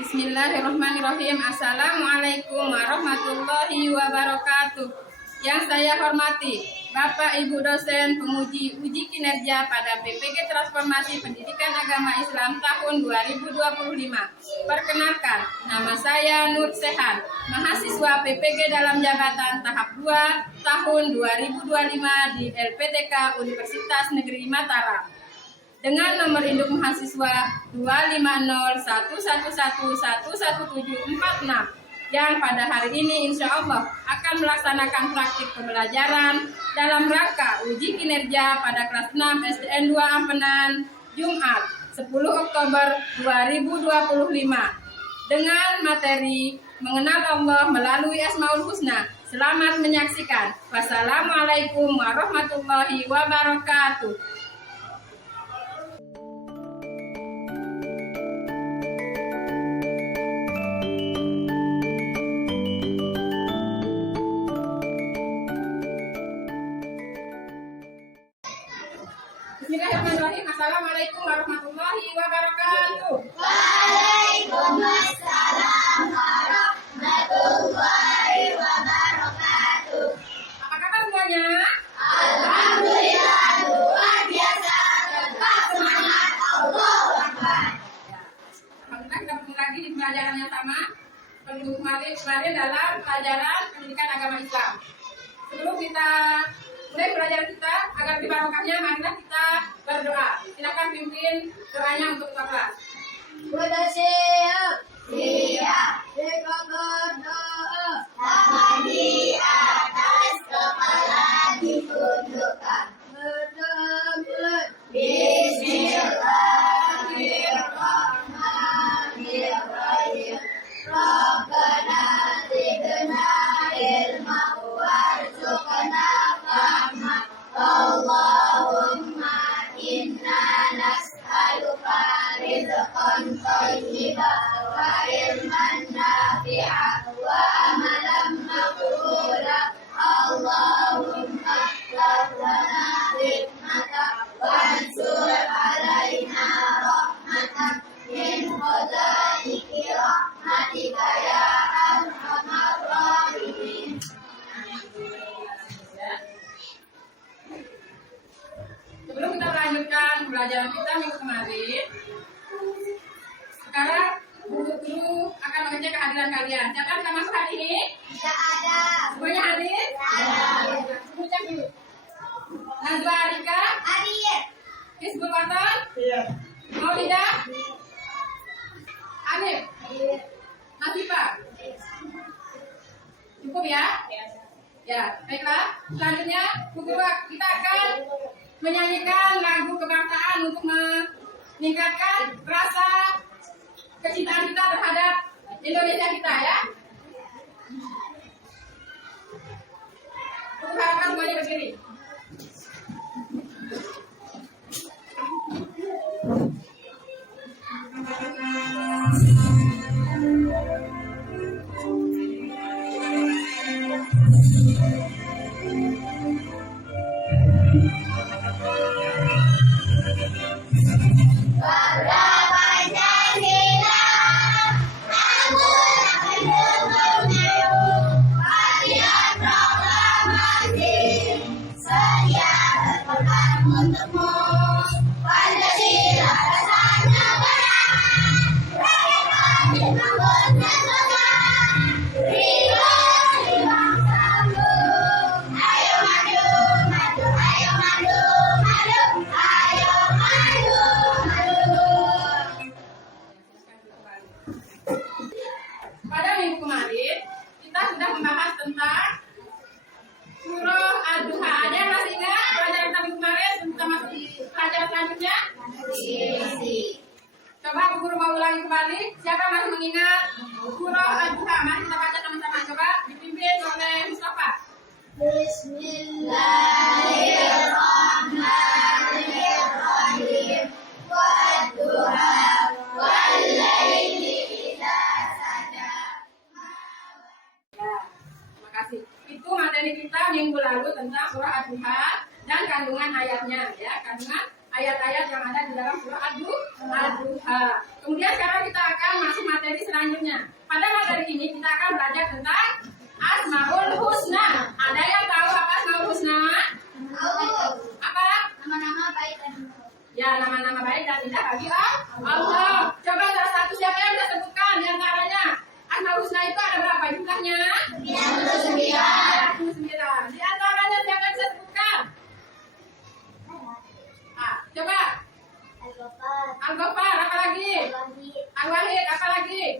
Bismillahirrahmanirrahim. Assalamualaikum warahmatullahi wabarakatuh. Yang saya hormati Bapak Ibu dosen penguji uji kinerja pada PPG Transformasi Pendidikan Agama Islam tahun 2025. Perkenalkan, nama saya Nur Sehan, mahasiswa PPG dalam jabatan tahap 2 tahun 2025 di LPTK Universitas Negeri Mataram. Dengan nomor induk mahasiswa 25011111746 yang pada hari ini insya Allah akan melaksanakan praktik pembelajaran dalam rangka uji kinerja pada kelas 6 SDN 2 Ampenan Jumat 10 Oktober 2025 dengan materi mengenal Allah melalui Asmaul Husna. Selamat menyaksikan. Wassalamualaikum warahmatullahi wabarakatuh. Bismillahirrahmanirrahim. Assalamualaikum warahmatullahi wabarakatuh. Waalaikumsalam warahmatullahi wabarakatuh. Apa kabar semuanya? Alhamdulillah luar biasa, tetap semangat, Allahu Akbar. Alhamdulillah kita bertemu lagi di pelajaran yang sama kemarin dalam pelajaran pendidikan agama Islam. Sebelum kita mulai pelajaran kita agar lebih barokahnya, marilah kita berdoa. Silakan pimpin doanya untuk kelas. Sudah siap? Siap. Kita berdoa. Tangan di atas, kepala ditundukkan. Berdoa mulai. Bismillahirrahmanirrahim. Rabbana zidna ilma warzuqna fahma. Allahumma inna nas'aluka rizqan thayyiban wa ilman nafi'an wa amalan maghfura. Allahumma lana hikmatak wansur alaina rahmatak min khaza'iki rahmatika ya arhamar rahimin. Sebelum kita melanjutkan pelajaran kita minggu kemarin, sekarang guru akan mengecek kehadiran kalian. Siapa yang masuk hari ini? Tidak ada. Semuanya hadir? Ada. Ucap dulu. Nazwa Arika, Hadir. Hizbul Watan, Iya. Maulidah, Anif, Nasifah. Cukup ya? Ya, baiklah. Selanjutnya, guru kita akan menyanyikan lagu kebangsaan untuk meningkatkan rasa kecintaan kita terhadap Indonesia kita ya. Untuk harapkan semuanya berdiri. Untukmu Pancasila rasanya berat, rakyat dibangun kesatuan, ridho di bangsamu. Ayo maju, maju, ayo maju, maju, ayo maju, maju. Pada minggu kemarin kita sudah membahas tentang surah Ad-Duha. Ada yang masih ingat pelajaran kita minggu kemarin? Kita masuk di pelajaran selanjutnya. Coba Bu Guru mau ulangi kembali. Siapa yang masih mengingat surah Ad-Duha? Mari kita baca sama-sama. Coba dipimpin oleh Mustafa. Bismillahirrahmanirrahim. Wadduha wallaili idza saja. Ya, terima kasih. Itu materi kita minggu lalu tentang surah Ad-Duha dan kandungan ayatnya ya, kandungan ayat-ayat yang ada di dalam surah Ad-Duha. Kemudian sekarang kita akan masuk materi selanjutnya. apa lagi?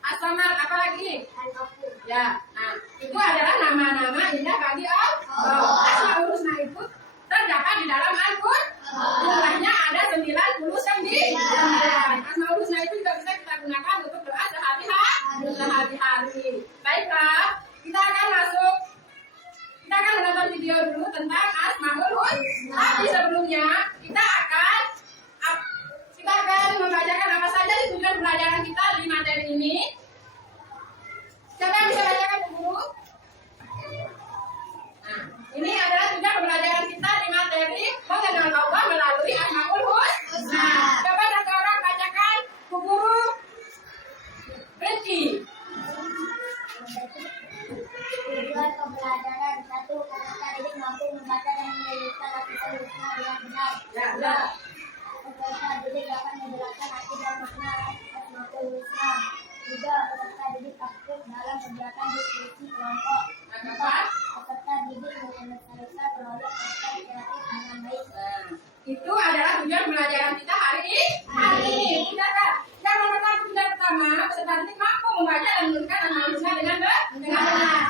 As-Samad, apa lagi? Al-Ghafur. Ya, nah itu adalah nama-nama indah bagi Allah. Asmaul Husna itu terdapat di dalam Al-Quran. Jumlahnya ada 99. Asmaul Husna itu juga bisa kita gunakan untuk doa sehari-hari. Baiklah, kita akan menonton video dulu tentang Asmaul Husna. Tapi sebelumnya kita akan membacakan apa saja di tujuan pelajaran kita di materi ini. Siapa yang bisa bacakan dulu? Nah, ini adalah tujuan pembelajaran kita di materi mengenal Allah melalui Asmaul Husna. Coba satu orang bacakan Bu Guru Rizky. Tujuan pembelajaran 1. Peserta didik mampu membaca dan menuliskan Asmaul Husna dengan benar. Ya. Peserta didik dapat menjelaskan arti dan makna Asmaul Husna. 3. Peserta didik aktif dalam kegiatan diskusi kelompok. 4. Peserta didik menyelesaikan proyek kreatif dengan baik. Itu adalah tujuan pembelajaran kita hari ini. Kita melakukan tujuan pertama, peserta didik mampu membaca dan menuliskan Asmaul Husna dengan benar.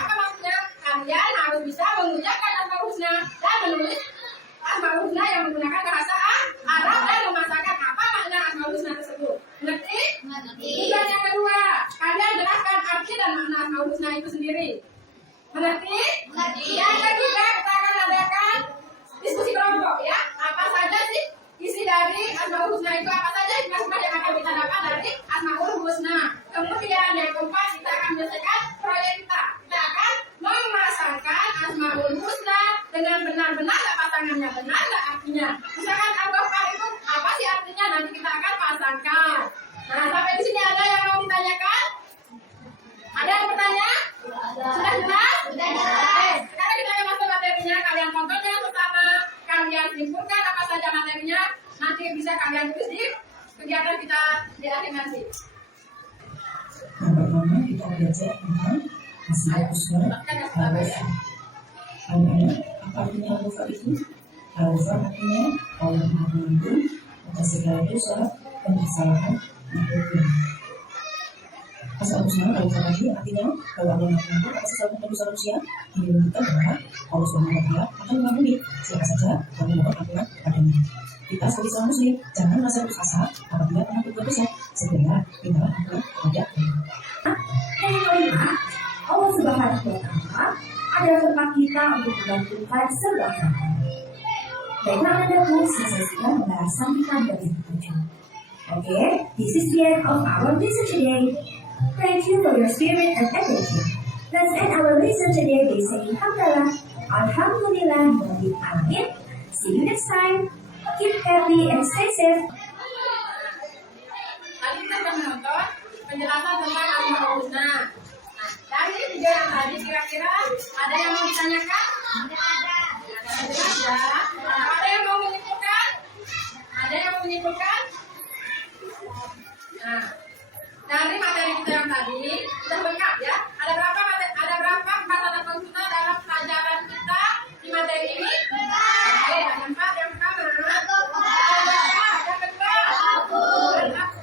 Apa maksudnya? Kalian harus bisa mengucapkan Asmaul Husna dan menulis Asmaul Husna yang menggunakan bahasa Arab dan memasakan apa makna Asmaul Husna tersebut. Mengerti? Tujuan yang kedua, kalian jelaskan arti dan makna Asmaul Husna itu sendiri. Mengerti? Yang ketiga, kita akan adakan diskusi kelompok ya. Apa saja sih isi dari Asmaul Husna itu? Apa saja hikmah yang akan kita dapat dari Asmaul Husna? Kemudian yang keempat, kita akan menyelesaikan proyek kita. Kita akan memasangkan Asmaul Husna dengan benar-benar nggak pasangannya, benar nggak artinya. Misalkan Al-Ghafar itu apa sih artinya? Nanti kita akan pasangkan. Nah, sampai di sini ada yang mau ditanyakan? Ada yang bertanya? Sudah jelas? Oke, sekarang kita akan masuk materinya. Kalian tontonnya bersama. Kalian simpulkan apa saja materinya. Nanti bisa kalian tulis di kegiatan kita di akhir nanti. Yang pertama kita belajar tentang Asmaul Husna Al-Ghafar. Apa artinya Al-Ghafar itu? Al-Ghafar artinya Allah Maha Pengampun atas segala dosa dan kesalahan makhluknya. Asmaul Husna Al-Ghafar artinya kalau Allah Maha Pengampun atas segala dosa manusia, ini menunjukkan bahwa Allah SWT akan mengampuni siapa saja yang memohon ampunan padanya. Kita sebagai seorang muslim jangan merasa putus asa apabila pernah berbuat dosa, segera mintalah ampunan kepada Allah. Yang kelima, Allah Subhanahu wa Ta'ala adalah tempat kita untuk menggantungkan segala hal. Baiklah Anda-ku, selesai pembahasan kita dari tujuh. Okay, this is the end of our lesson today. Thank you for your spirit and attention. Let's end our lesson today by saying Alhamdulillah, Alhamdulillah, Amin. See you next time. Keep healthy and stay safe. Tadi kita sudah menonton penjelasan tentang Asmaul Husna. Nah, dari video yang tadi kira-kira ada yang mau ditanyakan? Ada yang mau menyimpulkan? Ada yang mau menyimpulkan? Nah, dari materi kita yang tadi sudah lengkap ya. Ada berapa pembahasan kita dalam pelajaran kita di materi ini? Oke, ada 4. Yang pertama, yang kedua,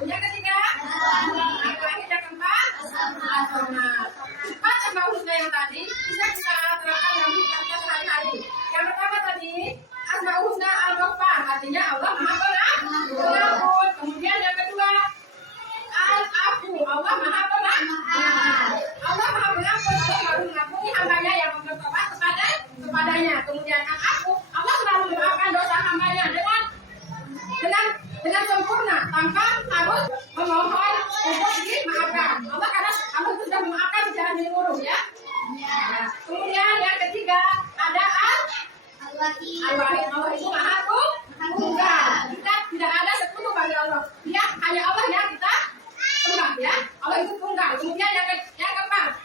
yang ketiga, yang terakhir, yang keempat, As-Samad. 4 Asmaul Husna yang tadi bisa kita terapkan dalam hidup kita sehari-hari. Yang pertama tadi Asmaul Husna Al-Ghafar, artinya Allah Maha Pengampun. Kemudian yang kedua Al-Afu, Allah Maha Pengampun. Allah Maha Pengampun, Allah baru mengampuni hambanya yang bertobat kepadanya. Kemudian Al-Afu, Allah selalu memaafkan dosa hambanya dengan sempurna tanpa harus memohon untuk dimaafkan. Allah karena Allah sudah memaafkan secara menyeluruh ya. Nah, kemudian yang ketiga ada Al-Wahid. Allah itu Maha Tunggal. Kita tidak ada sekutu bagi Allah. Dia hanya Allah yang kita sembah ya. Allah itu tunggal. Kemudian yang keempat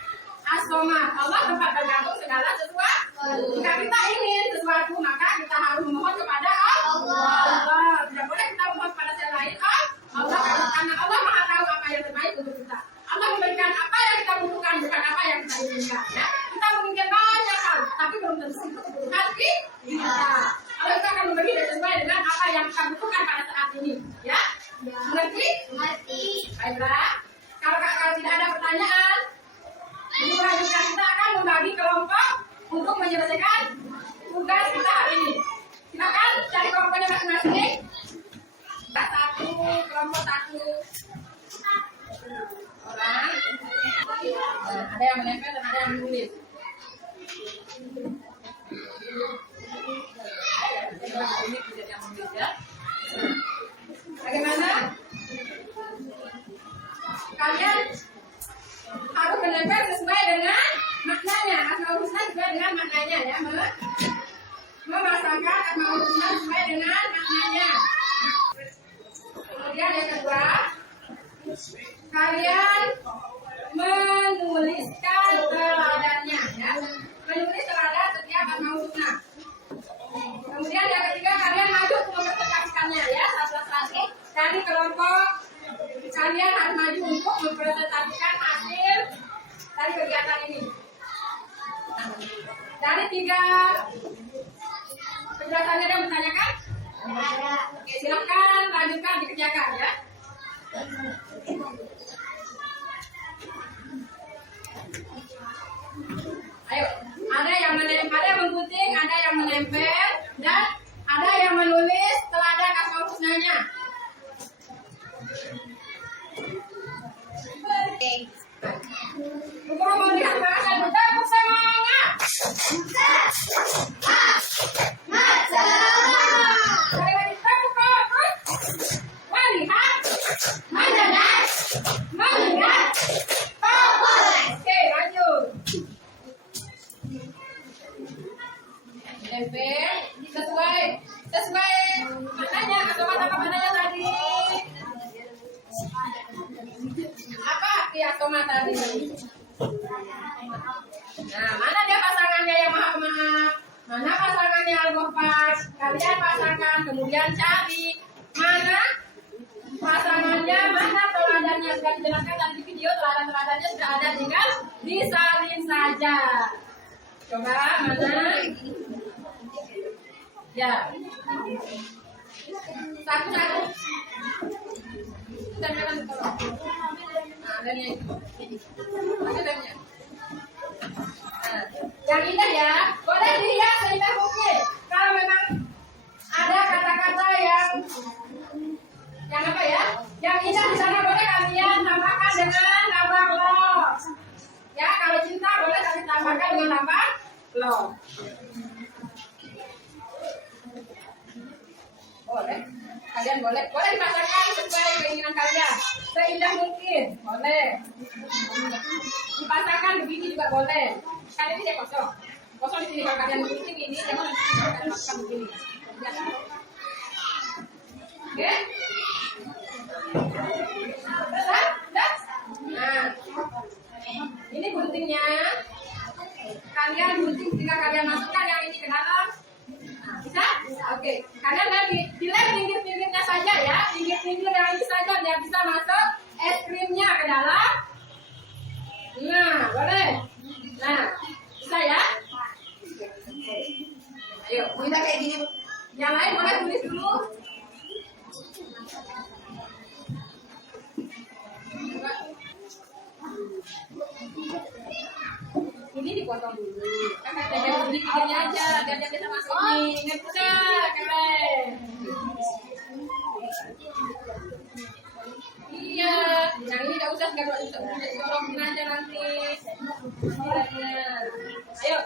As-Samad. Allah tempat bergantung segala sesuatu. Jika kita ingin sesuatu maka kita harus memohon kepada Allah. Tidak boleh kita memohon kepada yang lain. Allah karena Allah Maha tahu apa yang terbaik untuk kita. Allah memberikan apa yang kita butuhkan bukan apa yang kita inginkan. Ya. Kita menginginkan banyak hal, tapi belum tentu itu kebutuhan kita. Allah itu akan memberi sesuai dengan apa yang kita butuhkan pada saat ini. Ya, mengerti? Baiklah, kalau tidak ada pertanyaan, ini selanjutnya kita akan membagi kelompok untuk menyelesaikan tugas kita hari ini. Silakan cari kelompoknya masing-masing. Satu, kelompok satu orang. Nah, ada yang menempel dan ada yang menulis. Ini tidak yang menulis ya. Bagaimana? Kalian harus menempel sesuai dengan maknanya. Asmaul Husna sesuai dengan maknanya ya. Memasangkan Asmaul Husna sesuai dengan maknanya. Kemudian yang kedua, kalian menuliskan teladannya ya. Menulis teladan setiap Asmaul Husna. Kemudian yang ketiga, kalian maju untuk mempresentasikannya ya. Satu-satu dari kelompok kalian harus maju untuk mempresentasikan hasil dari kegiatan ini. Dari tiga penjelasannya ada yang bertanyakan? Oke, silakan lanjutkan dikerjakan ya. Ayo, ada yang menggunting, ada yang menempel, dan ada yang menulis teladan Asmaul Husnanya. Untuk melihat bahasa bertepuk semangat. Sekali tepuk tangan. Melihat, mendengar, melihat. Oke, lanjut. Tempel sesuai maknanya atau kata maknanya tadi. Apa kiasoma tadi? Nah, mana dia pasangannya yang maaf-maaf? Mana pasangannya al-Ghafar? Kalian pasangkan, kemudian cari mana pasangannya, mana teladannya. Sudah dijelaskan tadi di video, teladan-teladannya sudah ada, tinggal disalin saja. Coba mana? Ya. Satu-satu. Tempelkan tolong. Nah, adanya itu. Ada lemnya. Nah, yang indah ya, boleh dilihat seindah mungkin. Kalau memang ada kata-kata yang apa ya? Yang indah di sana boleh kalian tambahkan dengan lambang lo. Ya, kalau cinta boleh kalian tambahkan dengan lambang lo. Boleh. Kalian boleh dipasangkan sesuai keinginan kalian, seindah mungkin, boleh. Dipasangkan begini juga boleh. Kan ini dia kosong di sini. Kalau kalian gunting ini, jangan kalian pasang begini. Oke? Sudah? Nah, ini guntingnya. Kalian gunting ketika kalian masukkan yang ini ke dalam. Bisa? Oke. Kalian lagi pilih pinggir-pinggirnya saja ya. Pinggir-pinggir yang ini saja biar bisa masuk es krimnya ke dalam. Nah, boleh. Nah, bisa ya? Ayo, kita kayak gini. Yang lain boleh tulis dulu. Ini dipotong dulu. Kan ada di pinggirnya aja, biar dia bisa masuk ini. Nggak bisa, keren. Iya, yang ini nggak usah dorongin aja nanti. Ayo.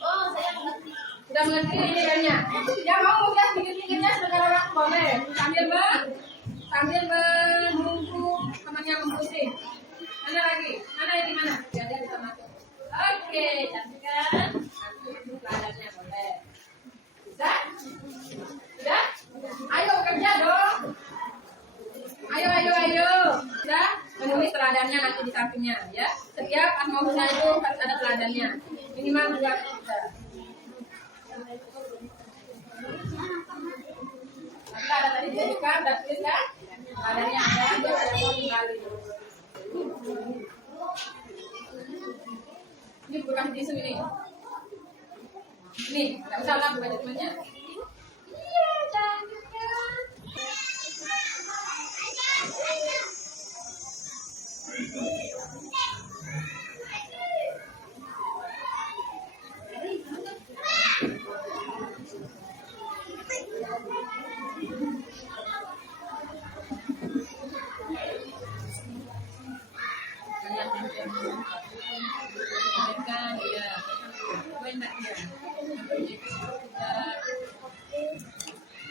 Oh, saya mengerti. Sudah mengerti ini kayaknya. Yang mau lihat pinggir-pinggirnya sebentar waktu boleh. Sambil menunggu temannya memutih. Mana lagi? Mana ini mana? Biar dia bisa masuk. Oke, cantik kan? Nanti teladannya boleh. Bisa? Sudah? Ayo kerja dong. Ayo. Sudah? Menulis teladannya nanti di sampingnya ya. Setiap Asmaul Husna itu harus ada teladannya. Minimal 2 sudah. Ada tadi dia juga udah tulis kan? Teladannya ada, dia ada kembali. Ini bukan tisu ini. Ini, nggak usah lah bukan temannya. Iya, cantik kan?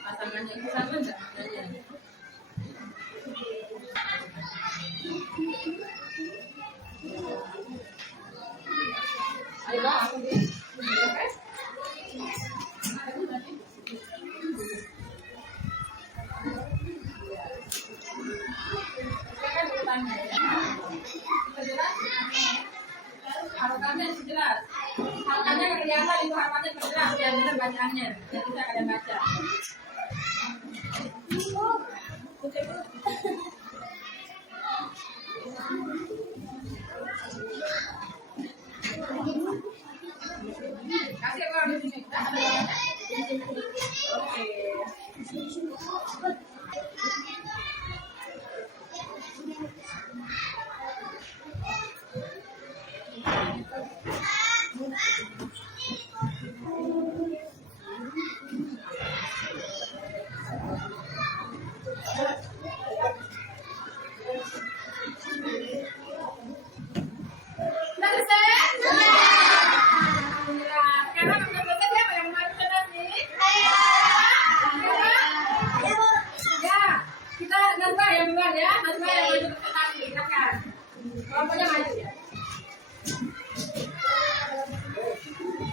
Pasangannya itu sama enggak? Ayo bang, aku di. Harokannya jelas. Harokannya kelihatan itu harokannya jelas. Yang benar bacaannya. Yang kita kadang baca. Kasih kalau di sini. Oke.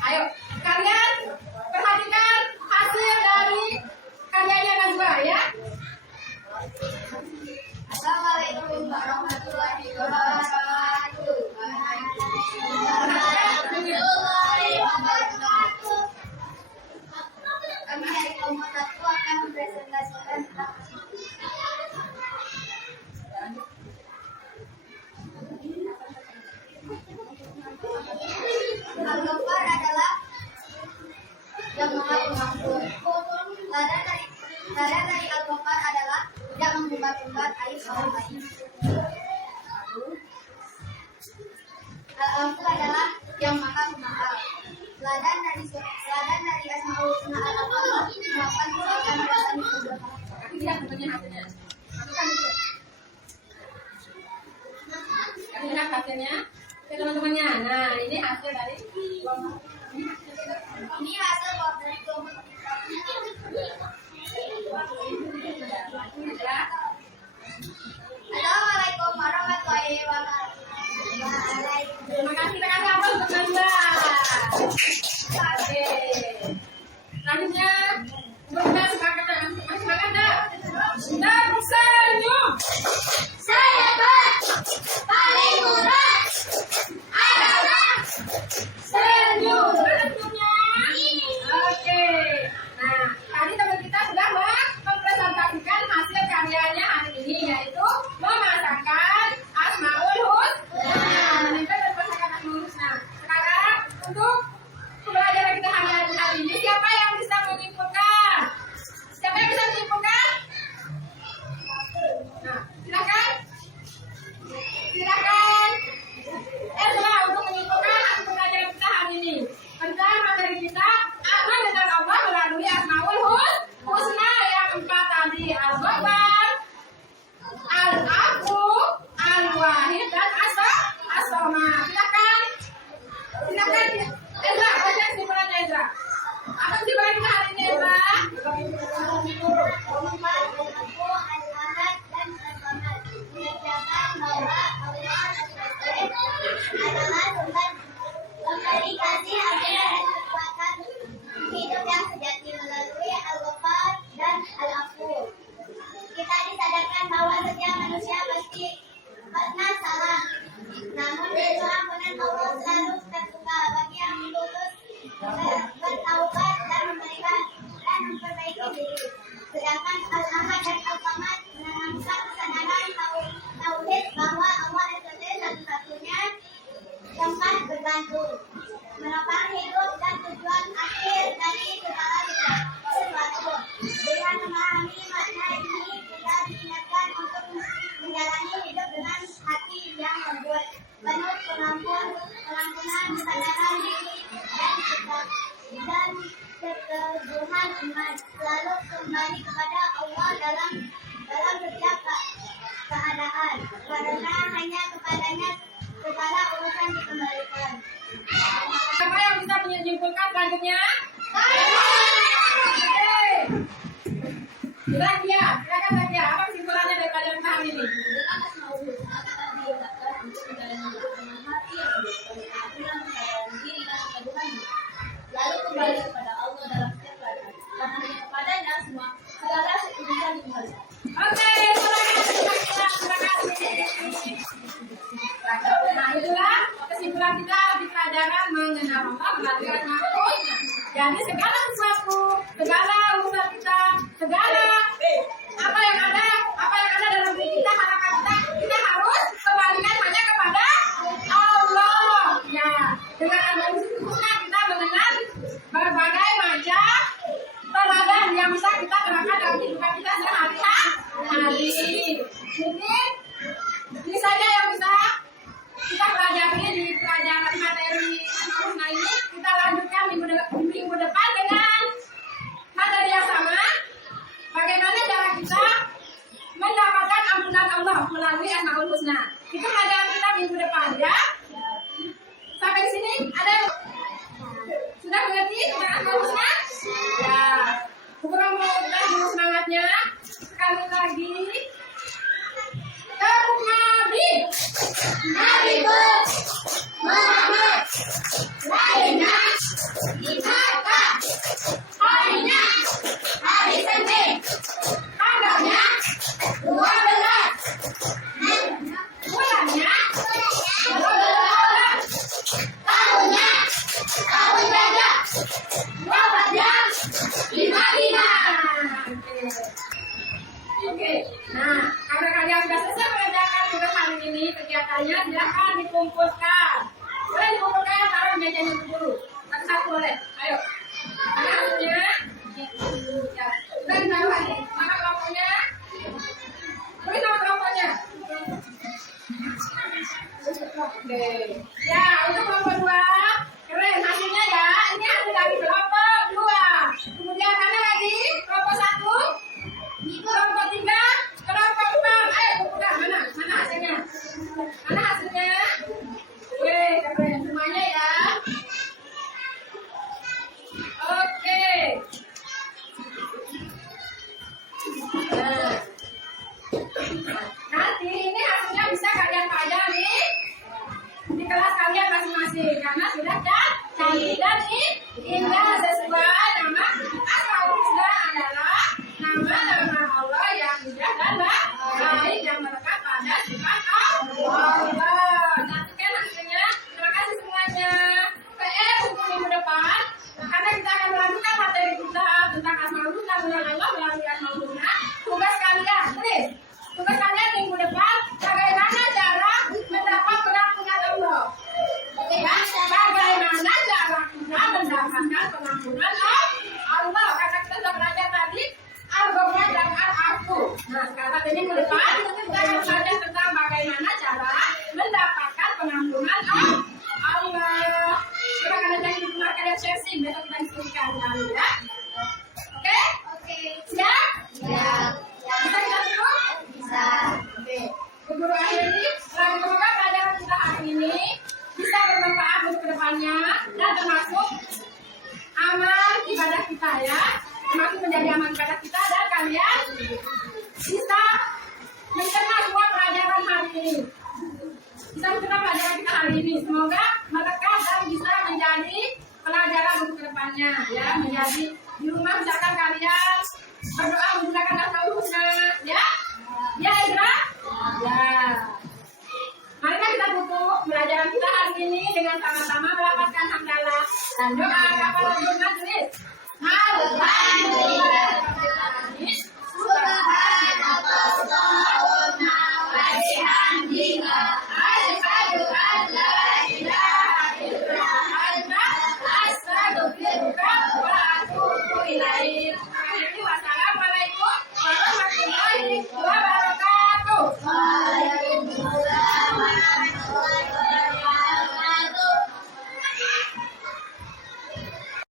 Ayo, kalian perhatikan hasil dari karyanya Najwa ya. Assalamualaikum warahmatullahi wabarakatuh. Kami dari kelompok 1 akan mempresentasikan Al-Ghaffar adalah yang maha pengampun. Ladan dari Al-Ghaffar adalah tidak mengumbar-umbar aib orang lain. Al-Afu adalah yang maha pemaaf. Ladan dari Asmaul Husna Al-Afal melakukan tindakan rasanya keberkahan. Tapi tidak tentunya hasilnya. Kita lihat hasilnya. Oke teman-temannya. Nah ini hasil dari kelompok. Ini hasil dari kelompok. Assalamualaikum warahmatullahi wabarakatuh. Terima kasih apa untuk Anda. Oke. Selanjutnya benar semangat masih semangat dah. Dan senyum. Saya paling murah adalah Senyum. Senyumnya. Oke. Nah tadi teman kita sudah mempresentasikan hasil karyanya hari ini yaitu memasangkan Asmaul Husna. Kita memasangkan Asmaul Husna. Sekarang untuk pembelajaran kita hari ini siapa yang bisa menyimpulkan? Siapa yang bisa menyimpulkan? Nah, silakan. Silakan. Setelah untuk menyimpulkan hasil pembelajaran kita hari ini. Tentang materi kita aman dengan Allah melalui Asmaul Husna yang 4 tadi. Al-Ghaffar, Al-Afu, Al-Wahid, dan As-Samad. Silakan. Silakan. Ezra, baca kesimpulannya Ezra. Apa kesimpulan kita hari ini Ezra? adalah sumber kasih agar kekuatan hidup yang sejati melalui Al-Ghaffar dan Al-Afu. Kita disadarkan bahwa setiap manusia pasti pernah salah. Namun itu ampunan Allah selalu terbuka bagi yang tulus bertaubat dan memperbaiki diri. Sedangkan Al-Ahad dan Al-Samad menanamkan kesadaran tauhid bahwa Allah adalah satu-satunya tempat bergantung, menopang hidup dan tujuan akhir dari segala sesuatu. Dengan memahami makna ini, kita diingatkan untuk menjalani hidup dengan hati yang pengampunan, kesadaran diri, dan keteguhan iman, selalu kembali kepada Allah dalam setiap keadaan, karena hanya kepadanya segala urusan dikembalikan. Siapa yang bisa menyimpulkan selanjutnya? Zakia, silakan Zakia. Apa kesimpulannya dari pelajaran hari ini? Lalu kembali kepada Allah dalam setiap keadaan, karena hanya kepadanya semua segala urusan dikembalikan. Oke, terima kasih. Nah, itulah kesimpulan kita di pelajaran mengenal Allah melalui makhluk. Jadi segala sesuatu, segala urusan kita, segala apa yang ada dalam diri kita, harapan kita harus kembalikan hanya kepada Allah. Ya, dengan adanya itu kita mengenal berbagai macam teladan yang bisa kita terapkan dalam kehidupan kita sehari-hari. Mungkin ini saja yang bisa kita pelajari di pelajaran materi Al-Husna ini. Kita lanjutkan minggu depan dengan materi yang sama. Bagaimana cara kita mendapatkan ampunan Allah melalui Asmaul Husna. Itu pelajaran kita minggu depan ya. Sampai di sini ada yang sudah mengerti tentang Asmaul Husna? Ya. Mudah-mudahan dulu semangatnya. Sekali lagi. Nabi Muhammad lainnya ditata harinya hari Senin tanggalnya 12 bulannya 12 tahun gajah wafatnya di Madinah. Oke, nah karena kalian sudah selesai mengerjakan tugas hari ini, kegiatannya silahkan dikumpulkan. Boleh dikumpulkan, taruh di mejanya dulu. Satu-satu boleh. Ayo. Mana hasilnya? Ya. Sudah ditaruh lagi. Mana kelompoknya? Beri nama kelompoknya. Oke. Ya, untuk kelompok 2 keren hasilnya ya. Ini hasil dari kelompok 2. Kemudian mana lagi? Kelompok 1. Kelompok 3, kelompok 4. Ayo kumpulkan. Mana hasilnya? Mana hasilnya? Wih, keren semuanya ya. Oke. Nah, nanti ini hasilnya bisa kalian pajang di kelas kalian masing-masing karena sudah canggih dan indah sesuai nama Asmaul Husna adalah nama-nama Allah yang indah dan baik yang melekat pada sifat Allah. Nantikan hasilnya. Terima kasih semuanya. PR untuk minggu depan karena kita akan melanjutkan materi kita tentang Asmaul Husna melalui Asmaul Husna. Tugas kalian, please. Tugas kalian minggu depan bagaimana cara mendapat pengampunan Allah. Ya, bagaimana cara kita mendapatkan pengampunan Allah? Karena kita sudah belajar tadi Al-Ghafur dan Al-Afu. Nah, sekarang minggu depan kita akan belajar tentang bagaimana cara mendapatkan pengampunan Allah. Coba kalian jangan lupa kalian sharing, besok kita diskusikan dulu ya. Oke? Siap? Siap. Bisa kita dulu? Bisa. Oke. Guru akhir ini, semoga pelajaran kita hari ini bisa bermanfaat untuk kedepannya dan termasuk amal ibadah kita ya, termasuk menjadi amal ibadah kita dan kalian bisa mencerna semua pelajaran hari ini, bisa mencerna pelajaran kita hari ini. Semoga melekat dan bisa menjadi pelajaran untuk kedepannya ya, menjadi di rumah misalkan kalian berdoa menggunakan Asmaul Husna ya, ya Indra, ya. Mari kita tutup pelajaran kita hari ini dengan sama-sama melafazkan hamdalah dan doa kafaratul majlis. Subhanallahumma wa bihamdihi asyhadu an la ilaha illa anta astaghfiruka wa atubu ilaik. Wassalamualaikum warahmatullahi wabarakatuh.